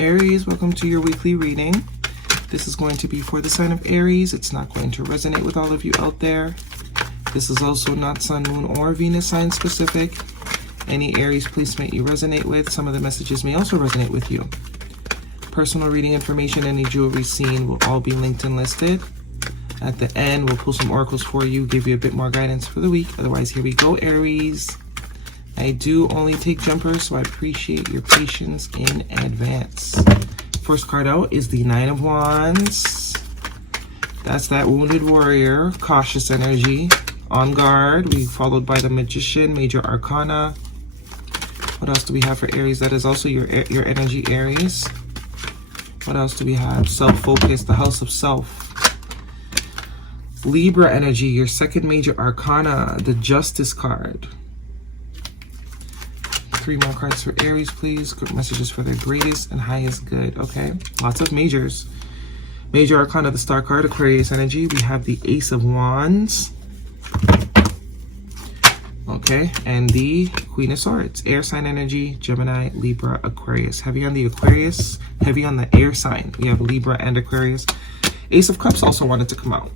Aries, welcome to your weekly reading. This is going to be for the sign of Aries. It's not going to resonate with all of you out there. This is also not Sun, Moon, or Venus sign specific. Any Aries placement you resonate with, some of the messages may also resonate with you. Personal reading information, any jewelry seen will all be linked and listed. At the end, we'll pull some oracles for you, give you a bit more guidance for the week. Otherwise, here we go, Aries. I do only take jumpers, so I appreciate your patience in advance. First card out is the Nine of Wands. That's that wounded warrior, cautious energy, on guard. We followed by the Magician, major arcana. What else do we have for Aries? That is also your energy, Aries. What else do we have? Self-focus, the house of self. Libra energy, your second major arcana, the Justice card. 3 more cards for Aries, please. Good messages for their greatest and highest good. Okay, lots of majors. Major arcana, the Star card, Aquarius energy. We have the Ace of Wands. Okay, and the Queen of Swords, air sign energy, Gemini, Libra, Aquarius. Heavy on the Aquarius, heavy on the air sign. We have Libra and Aquarius. Ace of Cups also wanted to come out.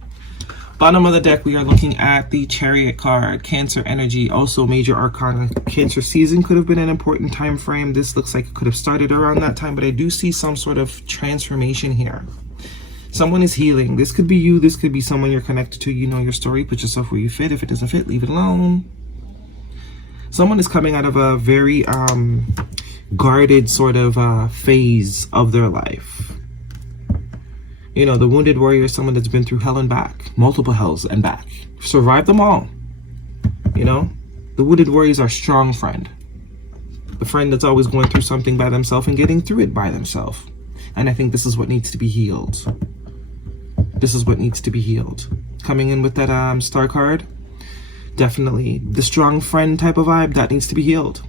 Bottom of the deck, we are looking at the Chariot card, Cancer energy, also major arcana. Cancer season could have been an important time frame. This looks like it could have started around that time, but I do see some sort of transformation here. Someone is healing. This could be you. This could be someone you're connected to. You know your story. Put yourself where you fit. If it doesn't fit, leave it alone. Someone is coming out of a very guarded sort of phase of their life. You know, the wounded warrior is someone that's been through hell and back, multiple hells and back, survived them all. You know, the wounded warriors are a strong friend, the friend that's always going through something by themselves and getting through it by themselves. And I think this is what needs to be healed. This is what needs to be healed. Coming in with that Star card, definitely the strong friend type of vibe that needs to be healed.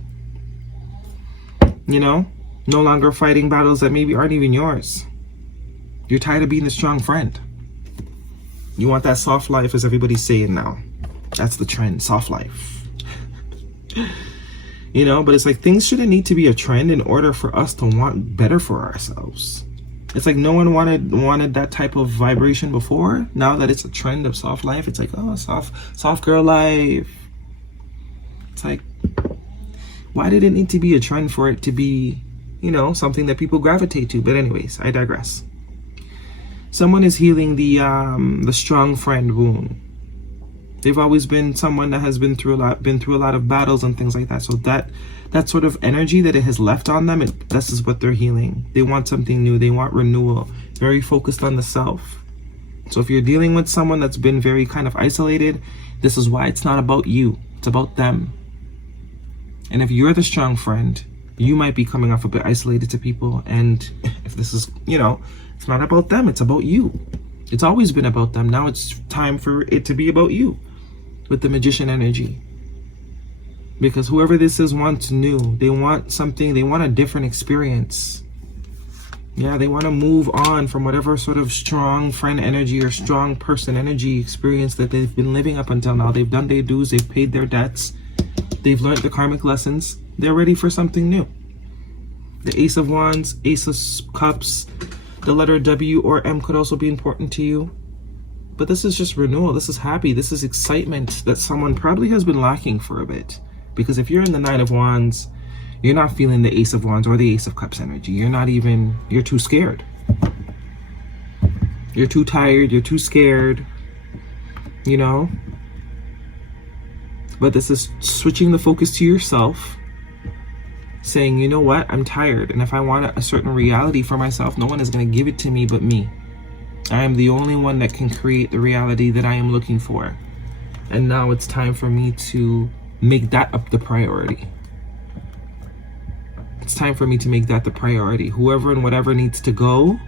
You know, no longer fighting battles that maybe aren't even yours. You're tired of being the strong friend. You want that soft life, as everybody's saying now. That's the trend, soft life. You know, but it's like things shouldn't need to be a trend in order for us to want better for ourselves. It's like no one wanted that type of vibration before. Now that it's a trend of soft life, it's like, oh, soft girl life. It's like, why did it need to be a trend for it to be, you know, something that people gravitate to? But anyways, I digress. Someone is healing the strong friend wound. They've always been someone that has been through a lot of battles and things like that. So that sort of energy that it has left on them, this is what they're healing. They want something new. They want renewal. Very focused on the self. So if you're dealing with someone that's been very kind of isolated, this is why it's not about you. It's about them. And if you're the strong friend, you might be coming off a bit isolated to people. And if this is, you know, it's not about them, it's about you. It's always been about them. Now it's time for it to be about you with the Magician energy. Because whoever this is wants new. They want something, they want a different experience. Yeah, they want to move on from whatever sort of strong friend energy or strong person energy experience that they've been living up until now. They've done their dues, they've paid their debts, they've learned the karmic lessons. They're ready for something new. The Ace of Wands, Ace of Cups, the letter W or M could also be important to you. But this is just renewal. This is happy. This is excitement that someone probably has been lacking for a bit. Because if you're in the Nine of Wands, you're not feeling the Ace of Wands or the Ace of Cups energy. You're too scared. You're too tired. You're too scared. You know? But this is switching the focus to yourself. Saying, you know what, I'm tired, and if I want a certain reality for myself, no one is going to give it to me but me. I am the only one that can create the reality that I am looking for. And now it's time for me to make that up the priority. It's time for me to make that the priority. Whoever and whatever needs to go,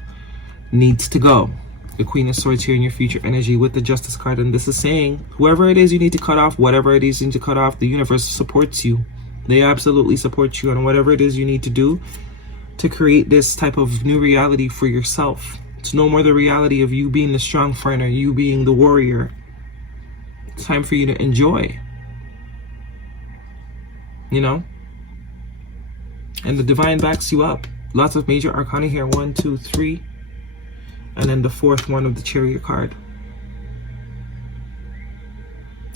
needs to go. The Queen of Swords here in your future energy with the Justice card, and this is saying, whoever it is you need to cut off, whatever it is you need to cut off, the universe supports you. They absolutely support you on whatever it is you need to do to create this type of new reality for yourself. It's no more the reality of you being the strong friend or you being the warrior. It's time for you to enjoy. You know? And the divine backs you up. Lots of major arcana here. 1, 2, 3. And then the fourth one of the Chariot card.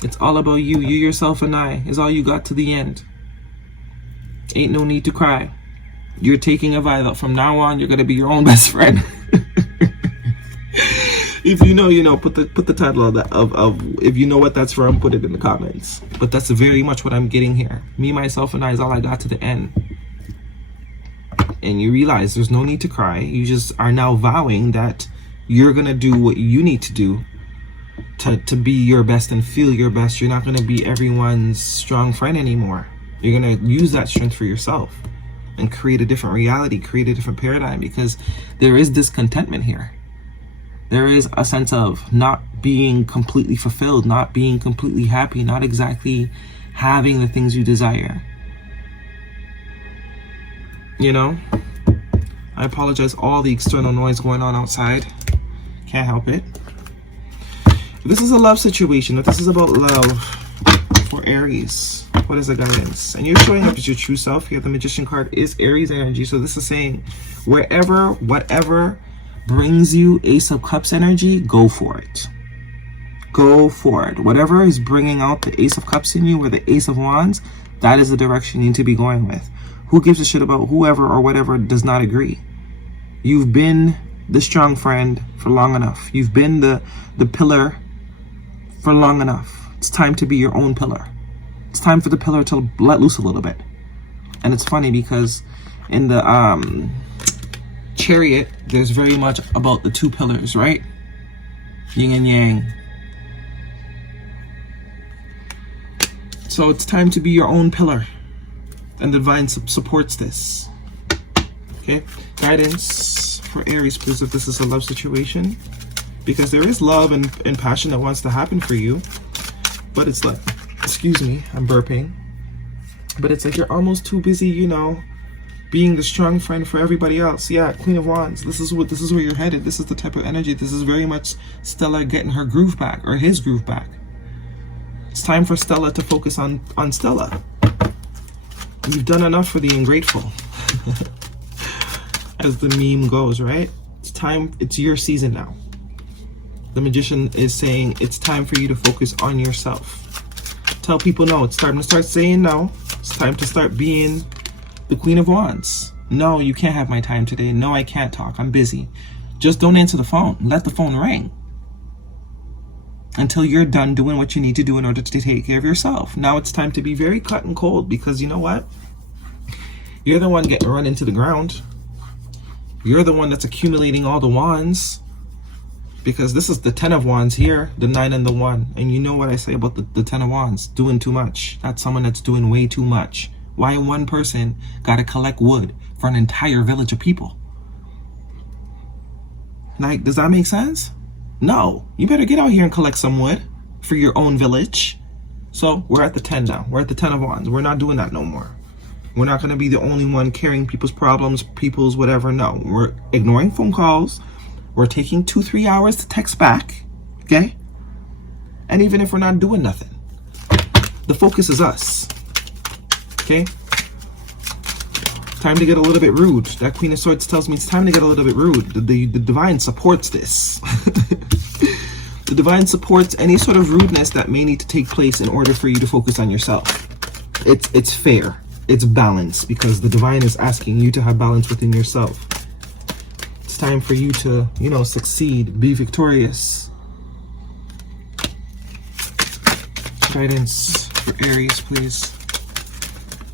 It's all about you. You, yourself, and I is all you got to the end. Ain't no need to cry. You're taking a vow that from now on you're gonna be your own best friend. If you know, you know. Put the title of that of if you know what that's from, put it in the comments. But that's very much what I'm getting here. Me, myself, and I is all I got to the end. And you realize there's no need to cry. You just are now vowing that you're gonna do what you need to do to be your best and feel your best. You're not gonna be everyone's strong friend anymore. You're gonna use that strength for yourself and create a different reality, create a different paradigm, because there is discontentment here. There is a sense of not being completely fulfilled, not being completely happy, not exactly having the things you desire. You know, I apologize, all the external noise going on outside. Can't help it. If this is a love situation, if this is about love for Aries, what is the guidance? And you're showing up as your true self here. The Magician card is Aries energy. So this is saying wherever, whatever brings you Ace of Cups energy, go for it. Go for it. Whatever is bringing out the Ace of Cups in you or the Ace of Wands, that is the direction you need to be going with. Who gives a shit about whoever or whatever does not agree? You've been the strong friend for long enough. You've been the pillar for long enough. It's time to be your own pillar. It's time for the pillar to let loose a little bit. And it's funny because in the Chariot, there's very much about the two pillars, right? Yin and yang. So it's time to be your own pillar. And the divine supports this. Okay? Guidance for Aries, please, if this is a love situation. Because there is love and passion that wants to happen for you. But it's like, excuse me, I'm burping. But it's like you're almost too busy, you know, being the strong friend for everybody else. Yeah, Queen of Wands. This is where you're headed. This is the type of energy. This is very much Stella getting her groove back, or his groove back. It's time for Stella to focus on Stella. You've done enough for the ungrateful. As the meme goes, right? It's time, it's your season now. The Magician is saying it's time for you to focus on yourself. Tell people no, it's time to start saying no. It's time to start being the Queen of Wands. No, you can't have my time today. No, I can't talk. I'm busy. Just don't answer the phone. Let the phone ring. Until you're done doing what you need to do in order to take care of yourself. Now it's time to be very cut and cold, because you know what? You're the one getting run into the ground. You're the one that's accumulating all the wands. Because this is the 10 of Wands here, the 9 and the 1. And you know what I say about the 10 of Wands, doing too much. That's someone that's doing way too much. Why one person gotta collect wood for an entire village of people? Like, does that make sense? No, you better get out here and collect some wood for your own village. So we're at the 10 now. We're at the 10 of Wands. We're not doing that no more. We're not gonna be the only one carrying people's problems, people's whatever. No, we're ignoring phone calls. We're taking 2-3 hours to text back, okay? And even if we're not doing nothing, the focus is us, okay? Time to get a little bit rude. That Queen of Swords tells me it's time to get a little bit rude. The divine supports this. The divine supports any sort of rudeness that may need to take place in order for you to focus on yourself. It's fair. It's balance, because the divine is asking you to have balance within yourself. It's time for you to, you know, succeed, be victorious. Guidance for Aries, please.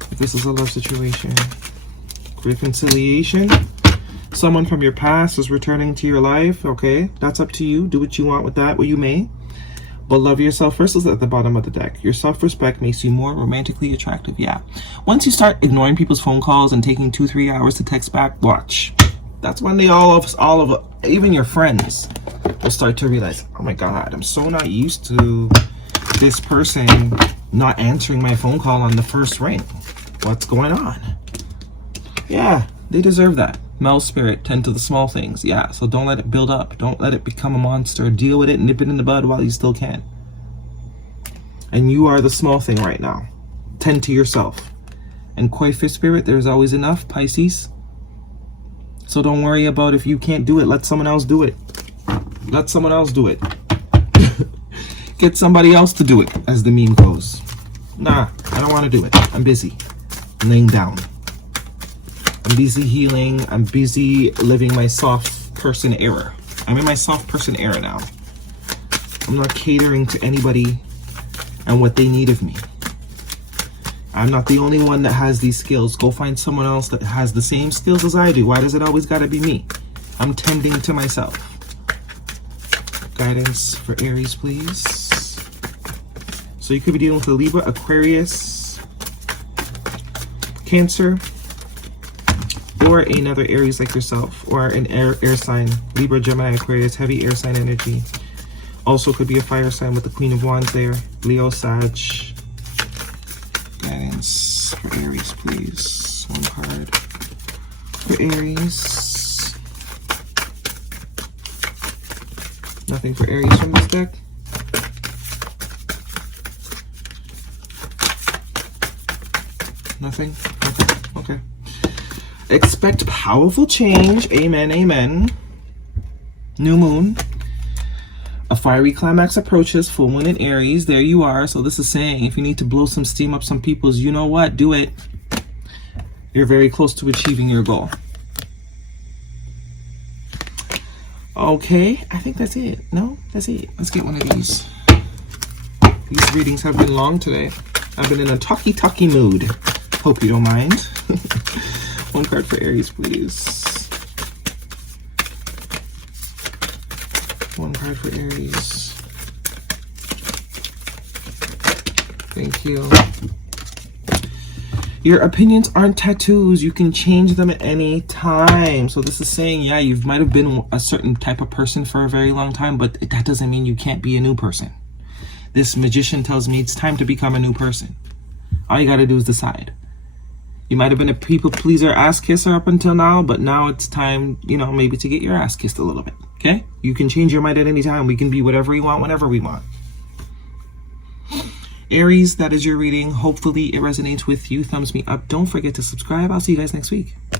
If this is a love situation. Reconciliation. Someone from your past is returning to your life. Okay, that's up to you. Do what you want with that, what you may. But love yourself first is at the bottom of the deck. Your self-respect makes you more romantically attractive. Yeah. Once you start ignoring people's phone calls and taking 2-3 hours to text back, watch. That's when they all of even your friends will start to realize, oh my God, I'm so not used to this person not answering my phone call on the first ring. What's going on? Yeah, they deserve that. Male spirit tend to the small things. Yeah, so don't let it build up. Don't let it become a monster. Deal with it, nip it in the bud while you still can. And you are the small thing right now. Tend to yourself. And Koi fish spirit, there's always enough. Pisces, So don't worry about if you can't do it. Let someone else do it. Let someone else do it. Get somebody else to do it, as the meme goes. Nah, I don't want to do it. I'm busy. I'm laying down. I'm busy healing. I'm busy living my soft person era. I'm in my soft person era now. I'm not catering to anybody and what they need of me. I'm not the only one that has these skills. Go find someone else that has the same skills as I do. Why does it always gotta be me? I'm tending to myself. Guidance for Aries, please. So you could be dealing with a Libra, Aquarius, Cancer, or another Aries like yourself, or an air sign. Libra, Gemini, Aquarius, heavy air sign energy. Also could be a fire sign with the Queen of Wands there. Leo, Sag. Guidance for Aries, please. One card for Aries. Nothing for Aries from this deck. Nothing? Okay. Expect powerful change. Amen, amen. New moon. A fiery climax approaches. Full moon in Aries. There you are. So this is saying if you need to blow some steam up some people's, you know what? Do it. You're very close to achieving your goal. Okay, I think that's it. No, that's it. Let's get one of these. These readings have been long today. I've been in a talky mood. Hope you don't mind. One card for Aries, please. One card for Aries. Thank you. Your opinions aren't tattoos. You can change them at any time. So this is saying, yeah, you might have been a certain type of person for a very long time, but that doesn't mean you can't be a new person. This magician tells me it's time to become a new person. All you got to do is decide. You might have been a people pleaser, ass kisser up until now, but now it's time, you know, maybe to get your ass kissed a little bit. Okay? You can change your mind at any time. We can be whatever we want, whenever we want. Aries, that is your reading. Hopefully it resonates with you. Thumbs me up. Don't forget to subscribe. I'll see you guys next week.